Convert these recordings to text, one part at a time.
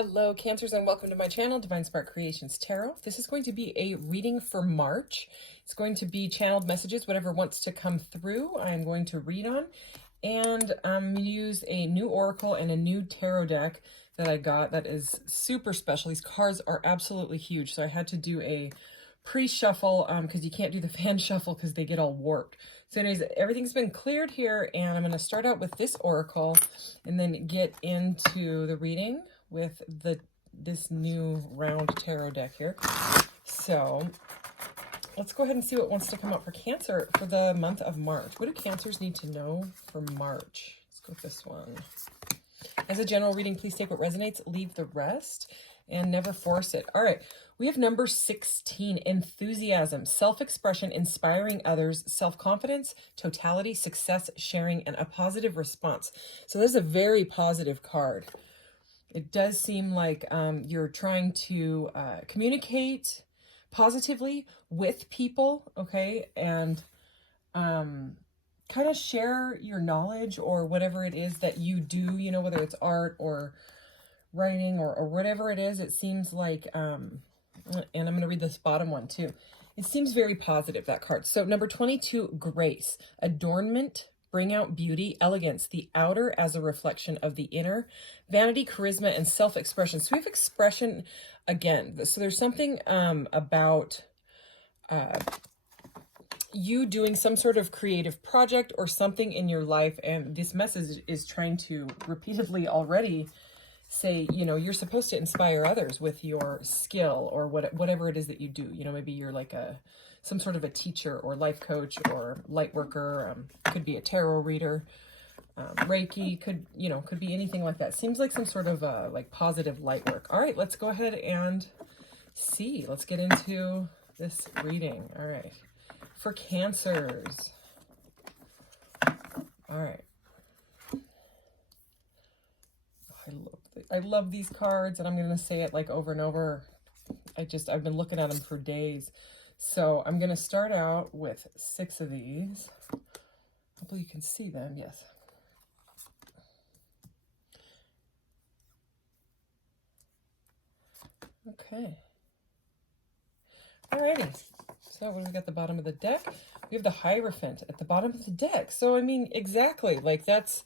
Hello, Cancers, and welcome to my channel, Divine Spark Creations Tarot. This is going to be a reading for March. It's going to be channeled messages, whatever wants to come through, I'm going to read on. And use a new oracle and a new tarot deck that I got that is super special. These cards are absolutely huge, so I had to do a pre-shuffle because you can't do the fan shuffle because they get all warped. So anyways, everything's been cleared here, and I'm going to start out with this oracle and then get into the reading with this new round tarot deck here. So let's go ahead and see what wants to come up for Cancer for the month of March. What do Cancers need to know for March? Let's go with this one. As a general reading, please take what resonates, leave the rest, and never force it. All right, we have number 16, enthusiasm, self-expression, inspiring others, self-confidence, totality, success, sharing, and a positive response. So this is a very positive card. It does seem like you're trying to communicate positively with people, okay? And kind of share your knowledge or whatever it is that you do, you know, whether it's art or writing or whatever it is. It seems like, and I'm going to read this bottom one too. It seems very positive, that card. So number 22, grace, adornment, bring out beauty, elegance, the outer as a reflection of the inner, vanity, charisma, and self-expression. So we have expression again. So there's something about you doing some sort of creative project or something in your life, and this message is trying to repeatedly already say, you know, you're supposed to inspire others with your skill or whatever it is that you do. You know, maybe you're like some sort of a teacher or life coach or light worker, could be a tarot reader, Reiki, could be anything like that. Seems like some sort of like positive light work. All right, let's go ahead and see. Let's get into this reading. All right, for Cancers. All right. I love these cards, and I'm going to say it like over and over. I've been looking at them for days. So I'm going to start out with 6 of these. Hopefully you can see them. Yes. Okay. Alrighty. So what do we got at the bottom of the deck? We have the Hierophant at the bottom of the deck. So, I mean, exactly. Like, that's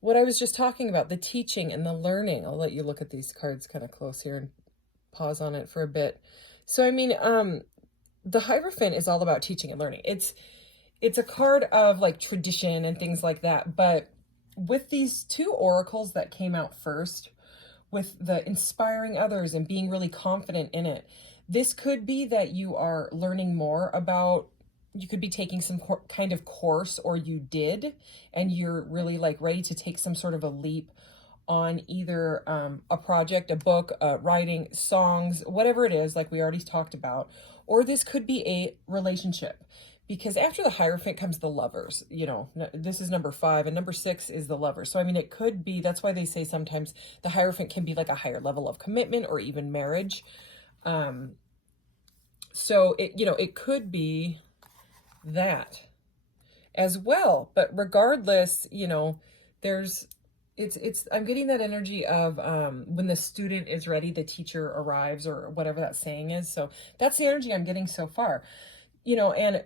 what I was just talking about, the teaching and the learning. I'll let you look at these cards kind of close here and pause on it for a bit. So, I mean, the Hierophant is all about teaching and learning. It's a card of like tradition and things like that. But with these 2 oracles that came out first, with the inspiring others and being really confident in it, this could be that you are learning more about, you could be taking some kind of course, or you did, and you're really like ready to take some sort of a leap on either a project, a book, writing, songs, whatever it is, like we already talked about. Or this could be a relationship, because after the Hierophant comes the Lovers. You know, this is number 5, and number 6 is the Lovers. So, I mean, it could be, that's why they say sometimes the Hierophant can be like a higher level of commitment or even marriage. So, it could be that as well. But regardless, you know, I'm getting that energy of when the student is ready, the teacher arrives, or whatever that saying is. So that's the energy I'm getting so far. You know, and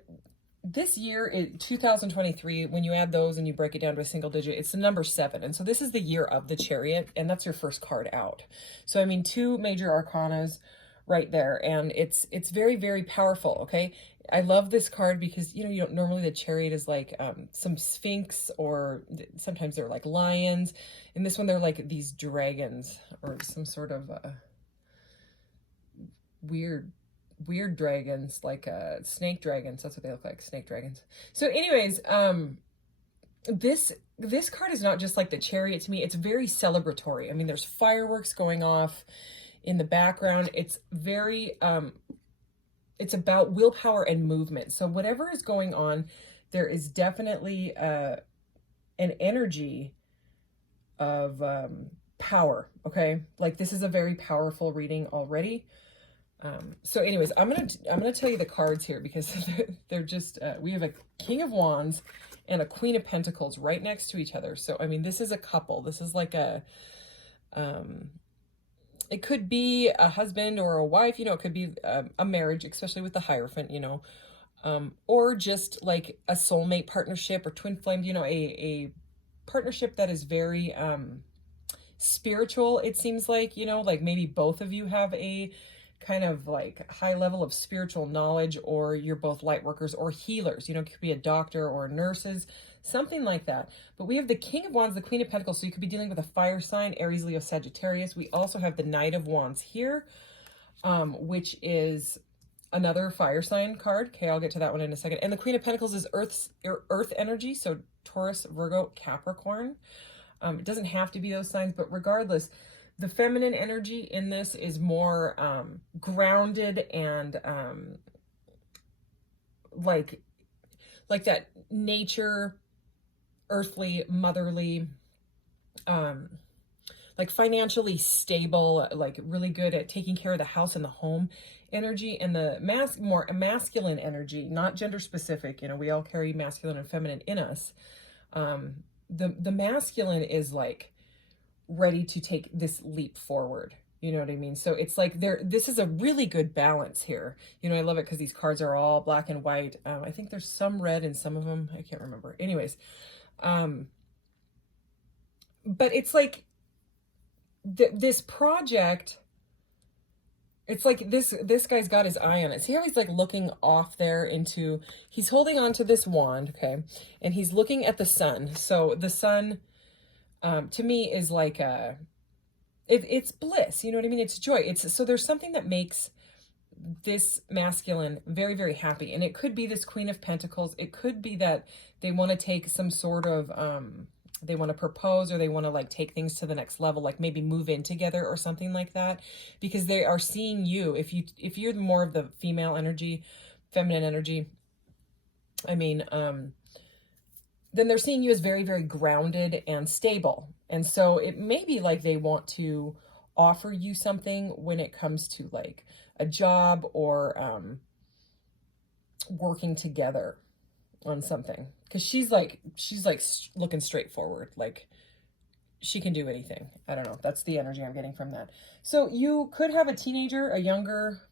this year, 2023, when you add those and you break it down to a single digit, it's the number 7. And so this is the year of the Chariot, and that's your first card out. So, I mean, 2 major arcanas right there, and it's very, very powerful. Okay, I love this card because, you know, you don't normally, the Chariot is like some sphinx, or sometimes they're like lions. In this one, they're like these dragons, or some sort of weird dragons, like snake dragons. That's what they look like, snake dragons. So anyways, this card is not just like the Chariot to me. It's very celebratory. I mean, there's fireworks going off in the background. It's very it's about willpower and movement. So whatever is going on, there is definitely an energy of power. Okay, like this is a very powerful reading already. So anyways, I'm gonna tell you the cards here, because they're just we have a King of Wands and a Queen of Pentacles right next to each other. So I mean, this is a couple. This is like a It could be a husband or a wife, it could be a marriage, especially with the Hierophant, or just like a soulmate partnership or twin flame, a partnership that is very spiritual, it seems like maybe both of you have a kind of like high level of spiritual knowledge, or you're both light workers or healers, it could be a doctor or nurses, something like that. But we have the King of Wands, the Queen of Pentacles, so you could be dealing with a fire sign, Aries, Leo, Sagittarius. We also have the Knight of Wands here, which is another fire sign card. Okay, I'll get to that one in a second. And the Queen of Pentacles is earth energy, so Taurus, Virgo, Capricorn. It doesn't have to be those signs, but regardless, the feminine energy in this is more grounded and like that nature, earthly, motherly, like financially stable, like really good at taking care of the house and the home energy. And the more masculine energy, not gender specific, we all carry masculine and feminine in us. The masculine is like ready to take this leap forward. You know what I mean? So it's like this is a really good balance here. I love it because these cards are all black and white. I think there's some red in some of them. I can't remember. Anyways, but it's like this project, it's like this guy's got his eye on it. See how he's like looking off there he's holding on to this wand, okay? And he's looking at the sun. So the sun, to me, is like it's bliss, you know what I mean? It's joy. So there's something that makes this masculine very, very happy. And it could be this Queen of Pentacles. It could be that they want to take some sort of, they want to propose, or they want to like take things to the next level, like maybe move in together or something like that, because they are seeing you. If you're more of the female energy, feminine energy, I mean, then they're seeing you as very, very grounded and stable. And so it may be like they want to offer you something when it comes to like a job or working together on something. Because she's like looking straight forward. Like she can do anything. I don't know. That's the energy I'm getting from that. So you could have a teenager, a younger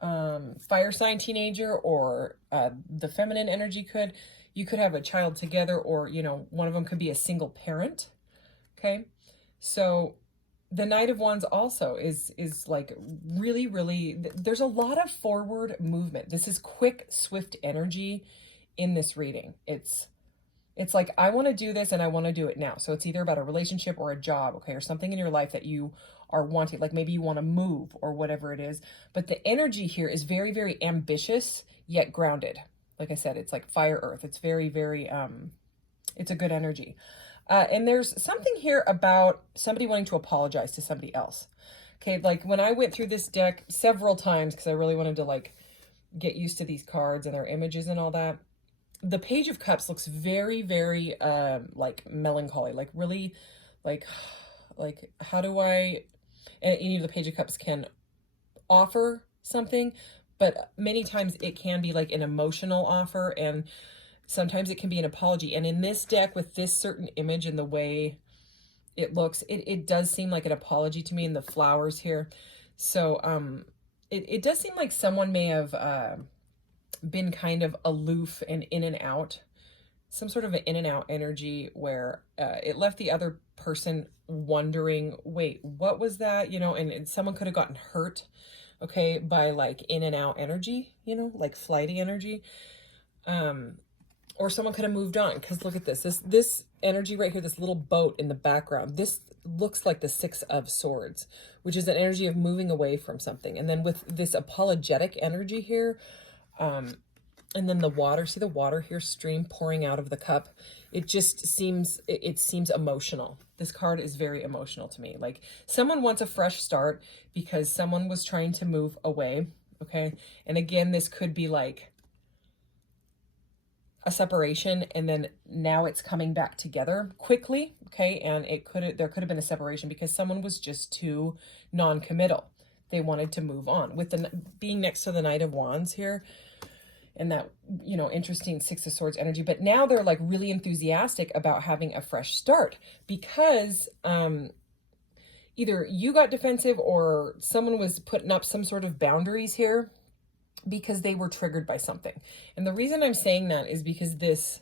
fire sign teenager, or the feminine energy could. You could have a child together, or, one of them could be a single parent. Okay. So the Knight of Wands also is like really, really, there's a lot of forward movement. This is quick, swift energy in this reading. It's like, I want to do this and I want to do it now. So it's either about a relationship or a job, okay, or something in your life that you are wanting, like maybe you want to move or whatever it is. But the energy here is very, very ambitious, yet grounded. Like I said, it's like fire, earth. It's very, very, it's a good energy. And there's something here about somebody wanting to apologize to somebody else. Okay, like when I went through this deck several times, because I really wanted to like get used to these cards and their images and all that, the Page of Cups looks very, very like melancholy, like really like how do I, and any of the Page of Cups can offer something, but many times it can be like an emotional offer, and sometimes it can be an apology. And in this deck, with this certain image and the way it looks, it does seem like an apology to me in the flowers here. So it does seem like someone may have been kind of aloof and in and out, some sort of an in and out energy where it left the other person wondering, wait, what was that? And someone could have gotten hurt, okay, by like in and out energy, like flighty energy. Or someone could have moved on, because look at this energy right here, this little boat in the background. This looks like the Six of Swords, which is an energy of moving away from something. And then with this apologetic energy here, and then the water, see the water here, stream pouring out of the cup. It just seems, it seems emotional. This card is very emotional to me. Like someone wants a fresh start because someone was trying to move away. Okay. And again, this could be like a separation, and then now it's coming back together quickly. Okay. And there could have been a separation because someone was just too non-committal. They wanted to move on. With being next to the Knight of Wands here, and that, interesting Six of Swords energy. But now they're like really enthusiastic about having a fresh start, because either you got defensive or someone was putting up some sort of boundaries here because they were triggered by something. And the reason I'm saying that is because this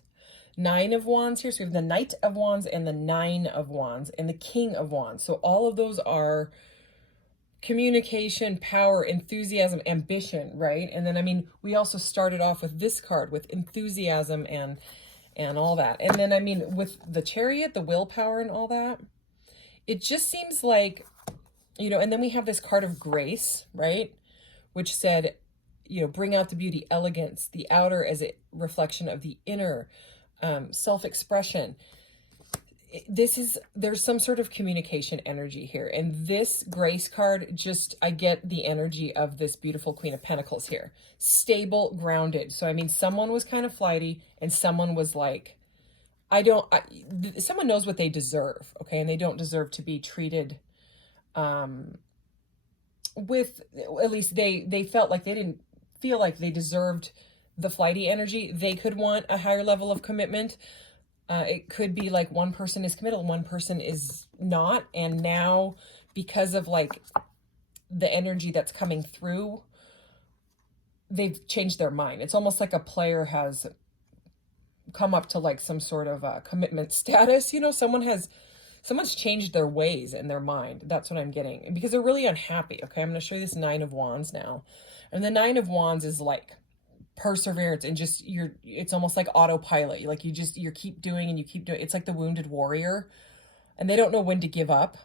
Nine of Wands here, so we have the Knight of Wands and the Nine of Wands and the King of Wands. So all of those are communication, power, enthusiasm, ambition, right? And then, I mean, we also started off with this card with enthusiasm and all that. And then, I mean, with the Chariot, the willpower and all that, it just seems like, you know, and then we have this card of grace, right? Which said, you know, bring out the beauty, elegance, the outer as a reflection of the inner, self-expression. There's some sort of communication energy here. And this grace card, just, I get the energy of this beautiful Queen of Pentacles here. Stable, grounded. So, I mean, someone was kind of flighty and someone was like, someone knows what they deserve, okay? And they don't deserve to be treated, with, at least they felt like they didn't feel like they deserved the flighty energy. They could want a higher level of commitment. It could be like one person is committed and one person is not. And now, because of like the energy that's coming through, they've changed their mind. It's almost like a player has come up to like some sort of commitment status. You know, someone's changed their ways and their mind. That's what I'm getting. Because they're really unhappy. Okay, I'm going to show you this Nine of Wands now. And the Nine of Wands is like perseverance and just it's almost like autopilot. Like you keep doing and you keep doing. It's like the wounded warrior, and they don't know when to give up.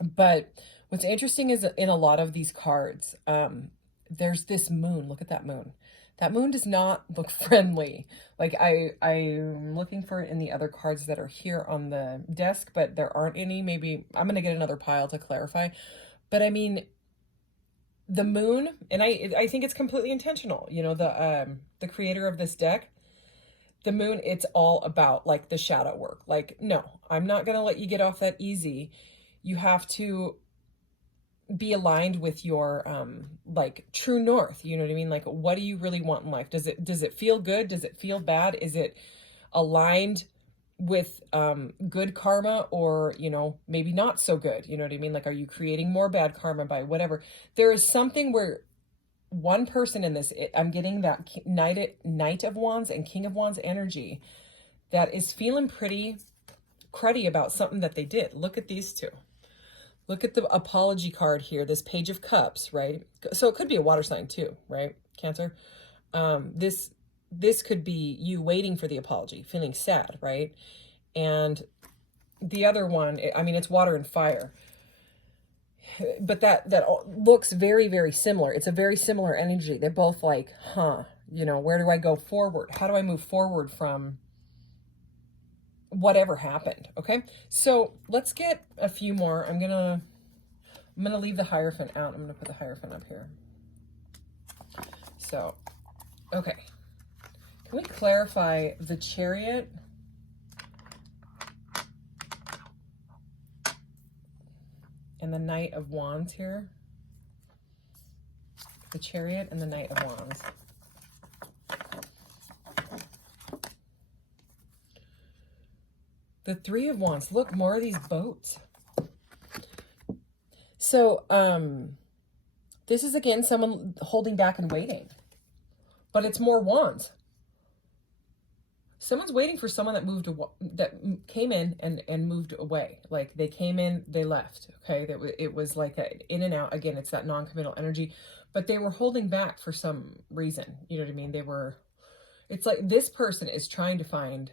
But what's interesting is in a lot of these cards, there's this moon. Look at that moon. That moon does not look friendly. Like I'm looking for it in the other cards that are here on the desk, but there aren't any. Maybe I'm going to get another pile to clarify. But I mean, the moon, and I think it's completely intentional. You know, the creator of this deck, the moon, it's all about like the shadow work. Like, no, I'm not going to let you get off that easy. You have to be aligned with your like true north. You know what I mean? Like, what do you really want in life? Does it feel good? Does it feel bad? Is it aligned with good karma, or, you know, maybe not so good? You know what I mean? Like, are you creating more bad karma by whatever? There is something where one person in this, I'm getting that Knight of Wands and King of Wands energy that is feeling pretty cruddy about something that they did. Look at these two. Look at the apology card here, this Page of Cups, right? So it could be a water sign too, right? Cancer. This could be you waiting for the apology, feeling sad, right? And the other one, I mean, it's water and fire. But that looks very, very similar. It's a very similar energy. They're both like, you know, where do I go forward? How do I move forward from whatever happened? Okay, so let's get a few more. I'm gonna leave the Hierophant out. I'm gonna put the Hierophant up here. So, okay, can we clarify the Chariot and the Knight of Wands here? The Chariot and the Knight of Wands. The Three of Wands. Look, more of these boats. So, this is again someone holding back and waiting, but it's more wands. Someone's waiting for someone that came in and moved away. Like they came in, they left. Okay, it was like an in and out. Again, it's that non-committal energy, but they were holding back for some reason. You know what I mean? It's like this person is trying to find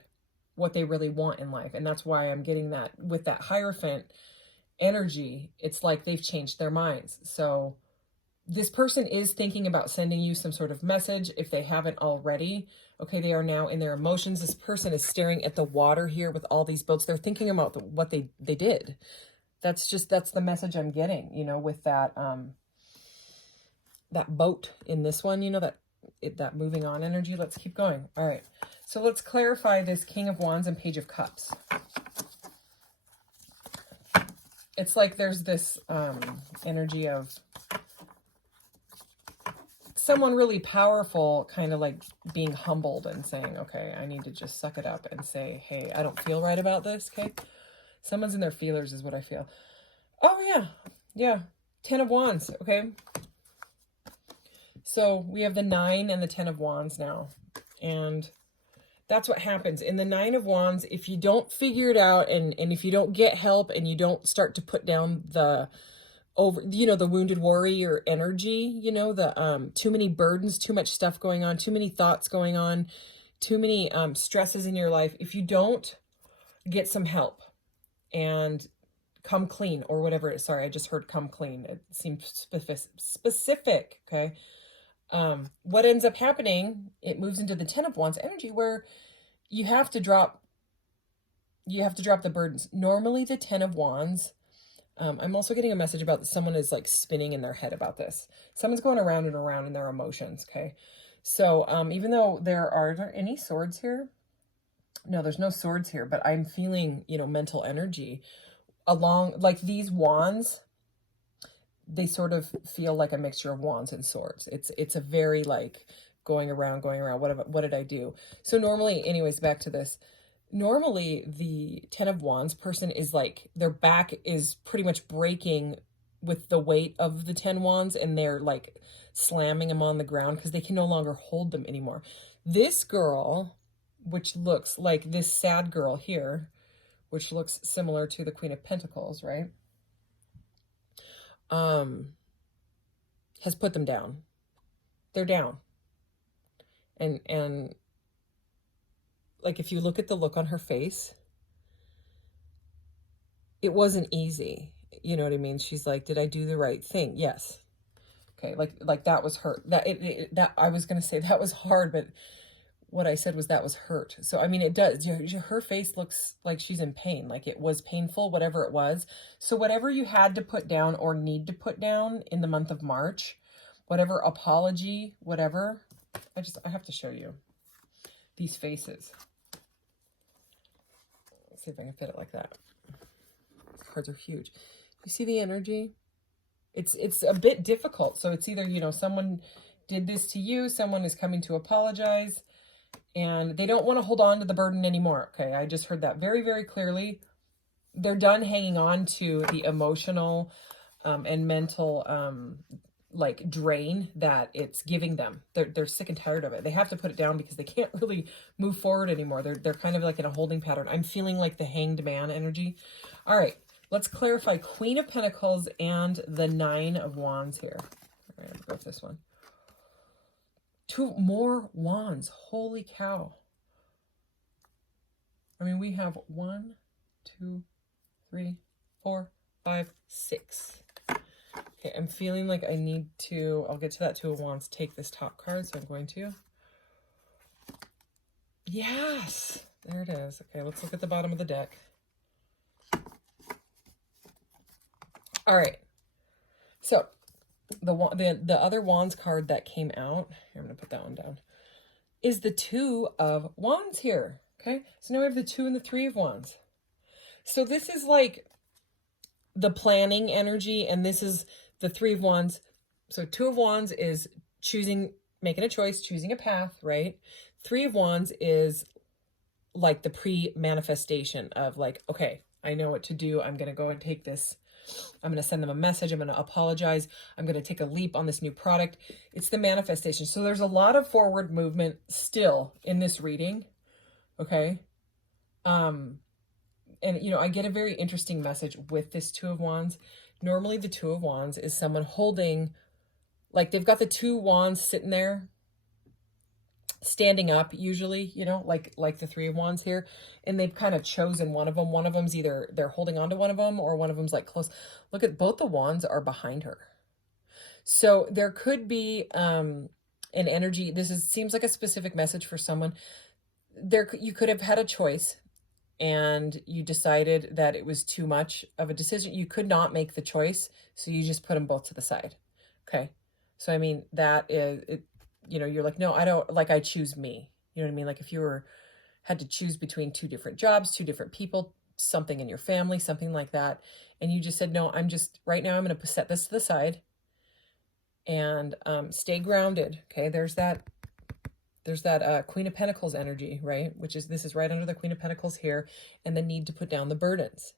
what they really want in life. And that's why I'm getting that with that Hierophant energy. It's like they've changed their minds. So this person is thinking about sending you some sort of message if they haven't already. Okay, they are now in their emotions. This person is staring at the water here with all these boats. They're thinking about what they did. That's the message I'm getting, you know, with that that boat in this one, you know, that moving on energy. Let's keep going. All right. So let's clarify this King of Wands and Page of Cups. It's like there's this energy of someone really powerful kind of like being humbled and saying, okay, I need to just suck it up and say, hey, I don't feel right about this, okay? Someone's in their feelers is what I feel. Oh, yeah. Yeah. 10 of Wands. Okay. So we have the 9 and the 10 of Wands now. And that's what happens. In the 9 of Wands, if you don't figure it out and if you don't get help and you don't start to put down the the wounded warrior energy, the too many burdens, too much stuff going on, too many thoughts going on, too many stresses in your life. If you don't get some help and come clean or whatever it is. Sorry, I just heard come clean. It seems specific. Okay. What ends up happening, it moves into the 10 of Wands energy where you have to drop the burdens. Normally the 10 of Wands, I'm also getting a message about that someone is like spinning in their head about this. Someone's going around and around in their emotions. Okay. So, even though are there any swords here? No, there's no swords here, but I'm feeling, mental energy along, like these wands, they sort of feel like a mixture of wands and swords. It's a very like going around. What did I do? So normally, anyways, back to this. Normally, the 10 of Wands person is like, their back is pretty much breaking with the weight of the 10 Wands, and they're like slamming them on the ground because they can no longer hold them anymore. This girl, which looks like this sad girl here, which looks similar to the Queen of Pentacles, right? Has put them down. They're down. And like, if you look at the look on her face, it wasn't easy. You know what I mean? She's like, did I do the right thing? Yes. Okay. Like that was hurt. That I was going to say that was hard, but what I said was that was hurt. So, I mean, it does. Her face looks like she's in pain. Like it was painful, whatever it was. So whatever you had to put down or need to put down in the month of March, whatever apology, whatever, I have to show you these faces. Let's see if I can fit it like that. These cards are huge. You see the energy? It's a bit difficult. So it's either, someone did this to you, someone is coming to apologize, and they don't want to hold on to the burden anymore. Okay, I just heard that very, very clearly. They're done hanging on to the emotional and mental like drain that it's giving them. They're sick and tired of it. They have to put it down because they can't really move forward anymore. They're kind of like in a holding pattern. I'm feeling like the Hanged Man energy. All right, let's clarify Queen of Pentacles and the 9 of Wands here. All right, I'm gonna go with this one. 2 more wands. Holy cow. I mean, we have 1, 2, 3, 4, 5, 6. Okay, I'm feeling like I need to, I'll get to that 2 of Wands, take this top card, so I'm going to. Yes, there it is. Okay, let's look at the bottom of the deck. All right, so the other Wands card that came out, here, I'm going to put that one down, is the 2 of Wands here. Okay, so now we have the 2 and the 3 of Wands. So this is like the planning energy, and this is the 3 of Wands. So 2 of Wands is choosing, making a choice, choosing a path, right? 3 of Wands is like the pre-manifestation of like, okay, I know what to do. I'm going to go and take this. I'm going to send them a message. I'm going to apologize. I'm going to take a leap on this new product. It's the manifestation. So there's a lot of forward movement still in this reading. Okay. And, I get a very interesting message with this 2 of Wands. Normally the 2 of Wands is someone holding, like they've got the 2 wands sitting there, standing up usually, like the 3 of Wands here, and they've kind of chosen one of them. One of them's either they're holding on to one of them, or one of them's like close. Look at both the wands are behind her. So there could be an energy. Seems like a specific message for someone. You could have had a choice and you decided that it was too much of a decision. You could not make the choice, so you just put them both to the side. Okay. So, I mean, that is it. You're like, no, I don't, like, I choose me. You know what I mean? Like if you had to choose between 2 different jobs, 2 different people, something in your family, something like that. And you just said, no, right now I'm going to set this to the side and stay grounded. Okay. There's that Queen of Pentacles energy, right? This is right under the Queen of Pentacles here, and the need to put down the burdens.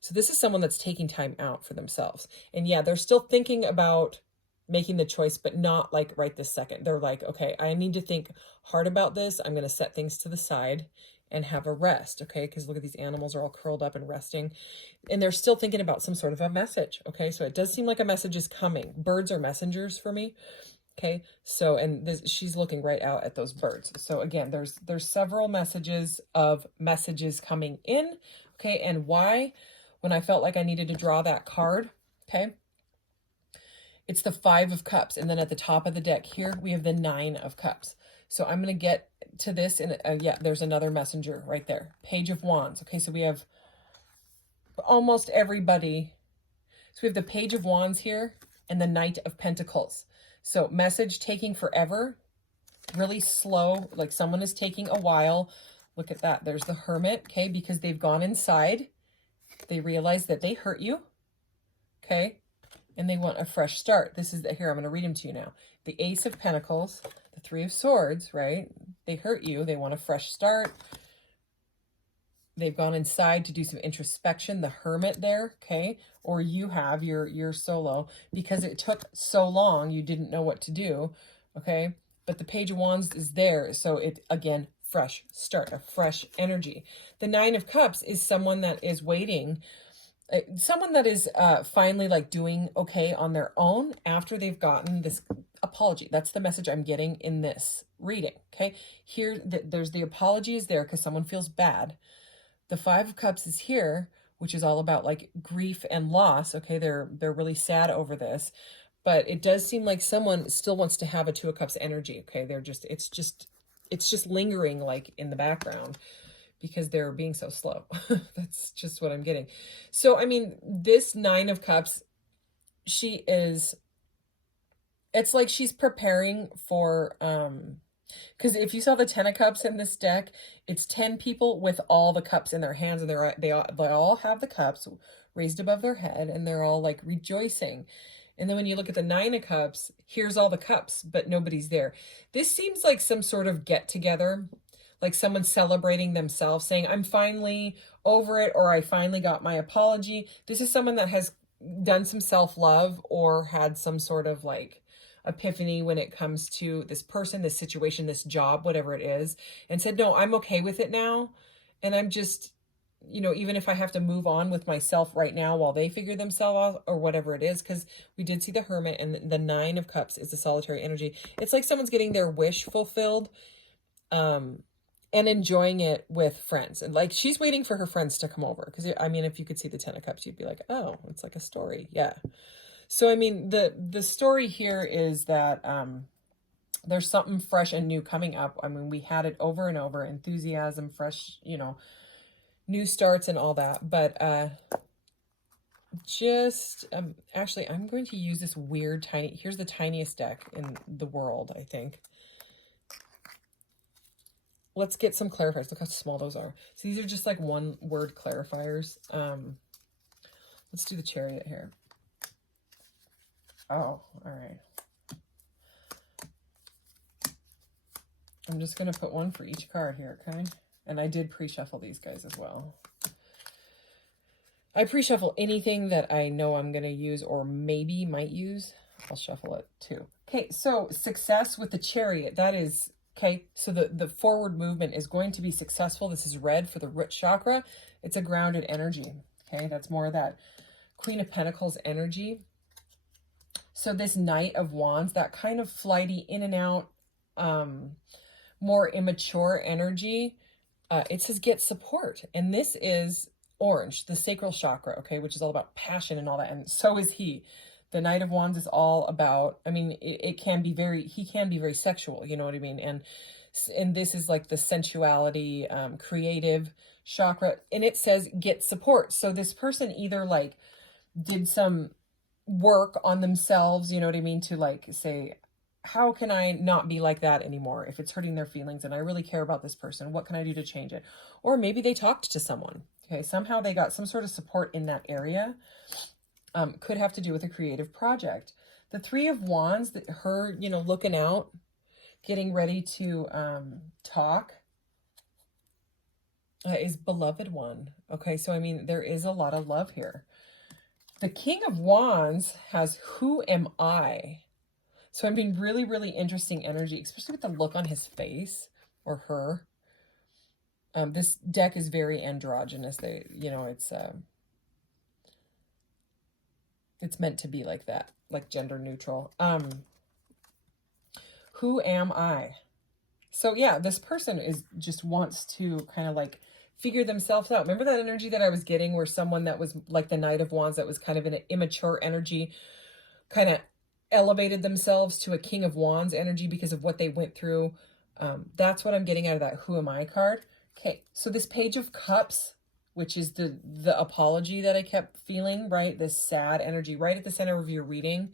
So this is someone that's taking time out for themselves. And yeah, they're still thinking about making the choice, but not like right this second. They're like, okay, I need to think hard about this. I'm going to set things to the side and have a rest. Okay. Because look at these animals are all curled up and resting. And they're still thinking about some sort of a message. Okay. So it does seem like a message is coming. Birds are messengers for me. Okay. So, and this, she's looking right out at those birds. So again, there's several messages coming in. Okay. And why? When I felt like I needed to draw that card. Okay. It's the 5 of Cups. And then at the top of the deck here, we have the 9 of Cups. So I'm going to get to this. And yeah, there's another messenger right there. Page of Wands. Okay, so we have almost everybody. So we have the Page of Wands here and the Knight of Pentacles. So message taking forever, really slow, like someone is taking a while. Look at that. There's the Hermit, okay, because they've gone inside. They realize that they hurt you, okay? And they want a fresh start. This is, here, I'm going to read them to you now. The Ace of Pentacles, the 3 of Swords, right? They hurt you. They want a fresh start. They've gone inside to do some introspection. The Hermit there, okay? Or you have, you're solo. Because it took so long, you didn't know what to do, okay? But the Page of Wands is there. So it, again, fresh start, a fresh energy. The 9 of Cups is someone that is waiting, someone that is finally like doing okay on their own after they've gotten this apology. That's the message I'm getting in this reading, okay? Here, there's the apology is there because someone feels bad. The 5 of Cups is here, which is all about like grief and loss, okay? They're really sad over this, but it does seem like someone still wants to have a 2 of Cups energy, okay? It's just lingering like in the background, because they're being so slow. That's just what I'm getting. So, I mean, this 9 of Cups, it's like she's preparing for, because if you saw the 10 of Cups in this deck, it's 10 people with all the cups in their hands, and they all have the cups raised above their head, and they're all like rejoicing. And then when you look at the 9 of Cups, here's all the cups, but nobody's there. This seems like some sort of get together, like someone celebrating themselves, saying, I'm finally over it, or I finally got my apology. This is someone that has done some self-love or had some sort of like epiphany when it comes to this person, this situation, this job, whatever it is, and said, no, I'm okay with it now. And I'm just, you know, even if I have to move on with myself right now while they figure themselves out or whatever it is, because we did see the Hermit, and the 9 of Cups is the solitary energy. It's like someone's getting their wish fulfilled, and enjoying it with friends. And like, she's waiting for her friends to come over. Because, I mean, if you could see the 10 of Cups, you'd be like, oh, it's like a story. Yeah. So, I mean, the story here is that there's something fresh and new coming up. I mean, we had it over and over. Enthusiasm, fresh, you know, new starts and all that. But actually, I'm going to use this weird here's the tiniest deck in the world, I think. Let's get some clarifiers. Look how small those are. So these are just like 1-word clarifiers. Let's do the Chariot here. Oh, all right. I'm just going to put one for each card here, okay? And I did pre-shuffle these guys as well. I pre-shuffle anything that I know I'm going to use or maybe might use. I'll shuffle it too. Okay, so success with the Chariot. That is... Okay, so the forward movement is going to be successful. This is red for the root chakra. It's a grounded energy. Okay, that's more of that Queen of Pentacles energy. So this Knight of Wands, that kind of flighty in and out, more immature energy. It says get support. And this is orange, the sacral chakra, okay, which is all about passion and all that. And so is he. The Knight of Wands is all about, I mean, he can be very sexual, you know what I mean? And this is like the sensuality, creative chakra. And it says get support. So this person either like did some work on themselves, you know what I mean? To like say, how can I not be like that anymore? If it's hurting their feelings and I really care about this person, what can I do to change it? Or maybe they talked to someone. Okay, somehow they got some sort of support in that area. Could have to do with a creative project. The 3 of Wands, her, you know, looking out, getting ready to talk. is beloved one. Okay, so I mean, there is a lot of love here. The King of Wands has who am I? So I mean, really, really interesting energy, especially with the look on his face or her. This deck is very androgynous. It's meant to be like that, like gender neutral. Who am I? So yeah, this person just wants to kind of like figure themselves out. Remember that energy that I was getting where someone that was like the Knight of Wands that was kind of in an immature energy kind of elevated themselves to a King of Wands energy because of what they went through. That's what I'm getting out of that Who Am I card. Okay, so this Page of Cups, which is the apology that I kept feeling, right? This sad energy right at the center of your reading.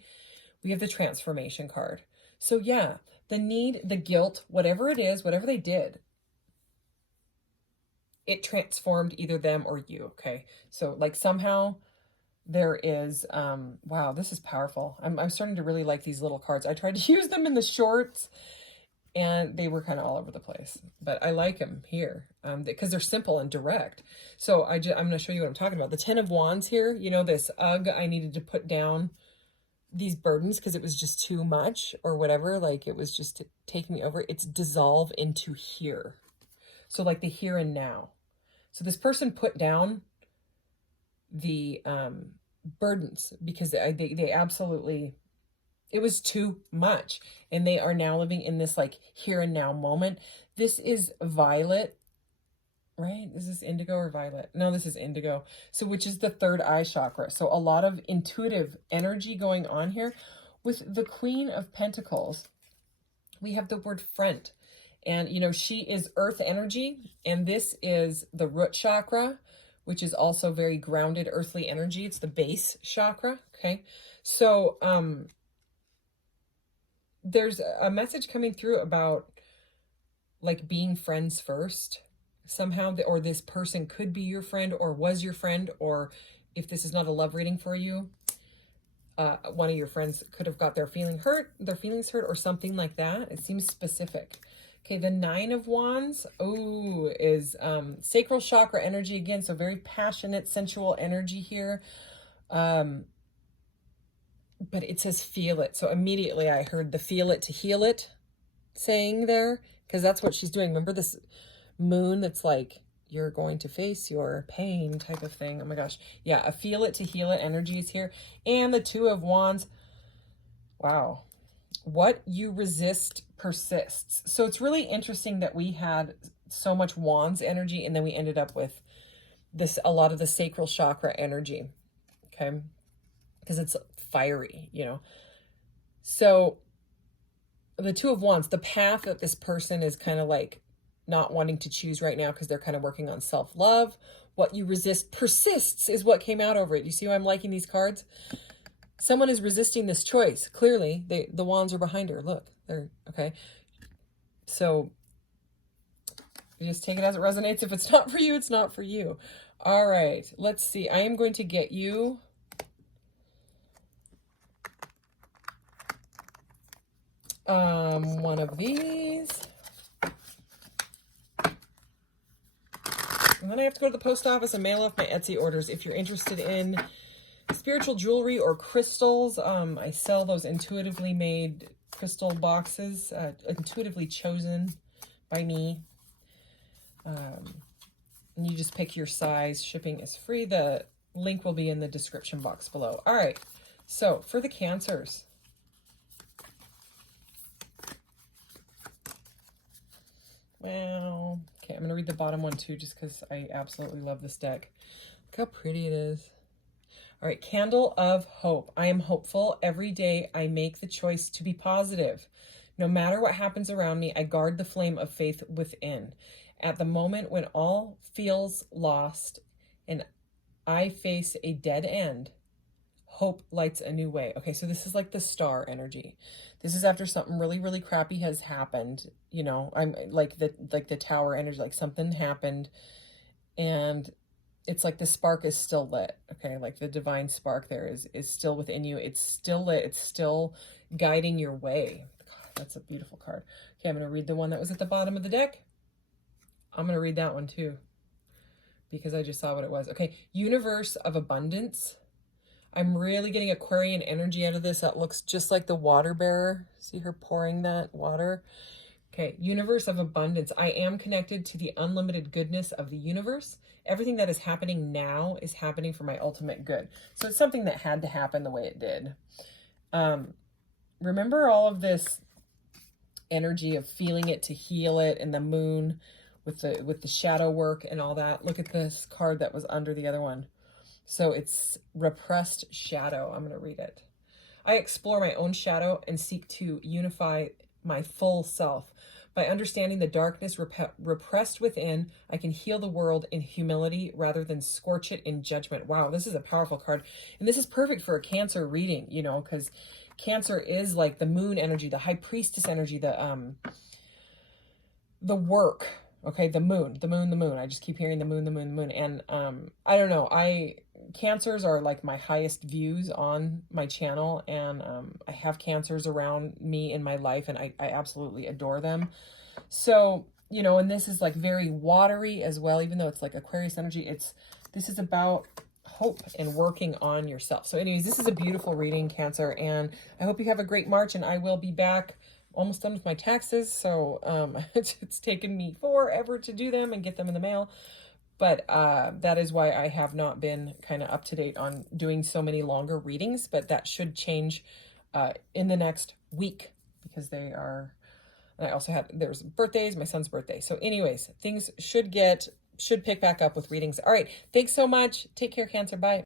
We have the Transformation card. So yeah, the need, the guilt, whatever it is, whatever they did, it transformed either them or you, okay? So like somehow there is, wow, this is powerful. I'm starting to really like these little cards. I tried to use them in the shorts and they were kind of all over the place, but I like them here because they're simple and direct. So I'm going to show you what I'm talking about. The 10 of Wands here, you know, this I needed to put down these burdens because it was just too much or whatever, like it was just taking me over. It's dissolve into here. So like the here and now. So this person put down the burdens because they absolutely, it was too much, and they are now living in this like here and now moment. This is violet, right? Is this indigo or violet? No, this is indigo. So which is the third eye chakra. So a lot of intuitive energy going on here. With the Queen of Pentacles, we have the word friend. And, you know, she is earth energy. And this is the root chakra, which is also very grounded earthly energy. It's the base chakra. Okay. So there's a message coming through about like being friends first somehow, or this person could be your friend or was your friend, or if this is not a love reading for you, one of your friends could have got their feelings hurt or something like that. It seems specific. Okay, the 9 of Wands, is sacral chakra energy again, so very passionate, sensual energy here. But it says feel it. So immediately I heard the feel it to heal it saying there, because that's what she's doing. Remember this moon that's like, you're going to face your pain type of thing. Oh my gosh. Yeah, a feel it to heal it energy is here. And the 2 of Wands. Wow. What you resist persists. So it's really interesting that we had so much Wands energy and then we ended up with this, a lot of the sacral chakra energy. Okay. Because it's fiery, you know. So the 2 of Wands, the path that this person is kind of like not wanting to choose right now because they're kind of working on self-love. What you resist persists is what came out over it. You see why I'm liking these cards? Someone is resisting this choice. Clearly, the wands are behind her. Look, they're okay. So you just take it as it resonates. If it's not for you, it's not for you. All right, let's see. I am going to get you one of these. And then I have to go to the post office and mail off my Etsy orders. If you're interested in spiritual jewelry or crystals, I sell those intuitively made crystal boxes, intuitively chosen by me. And you just pick your size. Shipping is free. The link will be in the description box below. All right. So for the Cancers. Well, okay, I'm going to read the bottom one too, just because I absolutely love this deck. Look how pretty it is. All right, Candle of Hope. I am hopeful. Every day I make the choice to be positive. No matter what happens around me, I guard the flame of faith within. At the moment when all feels lost and I face a dead end, hope lights a new way. Okay, so this is like the star energy. This is after something really, really crappy has happened. You know, I'm like the tower energy, like something happened and it's like the spark is still lit. Okay, like the divine spark there is still within you. It's still lit. It's still guiding your way. God, that's a beautiful card. Okay, I'm going to read the one that was at the bottom of the deck. I'm going to read that one too. because I just saw what it was. Okay, universe of abundance. I'm really getting Aquarian energy out of this. That looks just like the water bearer. See her pouring that water? Okay, universe of abundance. I am connected to the unlimited goodness of the universe. Everything that is happening now is happening for my ultimate good. So it's something that had to happen the way it did. Remember all of this energy of feeling it to heal it, and the moon with the shadow work and all that. Look at this card that was under the other one. So it's repressed shadow. I'm going to read it. I explore my own shadow and seek to unify my full self. By understanding the darkness repressed within, I can heal the world in humility rather than scorch it in judgment. Wow, this is a powerful card. And this is perfect for a Cancer reading, you know, because Cancer is like the moon energy, the high priestess energy, the work. Okay, the moon. I just keep hearing the moon. And I don't know, Cancers are like my highest views on my channel, and I have Cancers around me in my life, and I absolutely adore them. So, you know, and this is like very watery as well, even though it's like Aquarius energy. This is about hope and working on yourself. So anyways, this is a beautiful reading, Cancer, and I hope you have a great March, and I will be back. Almost done with my taxes, so it's taken me forever to do them and get them in the mail. But that is why I have not been kind of up to date on doing so many longer readings, but that should change in the next week, because they are, and I also have, there's birthdays, my son's birthday. So anyways, things should pick back up with readings. All right, thanks so much. Take care, Cancer. Bye.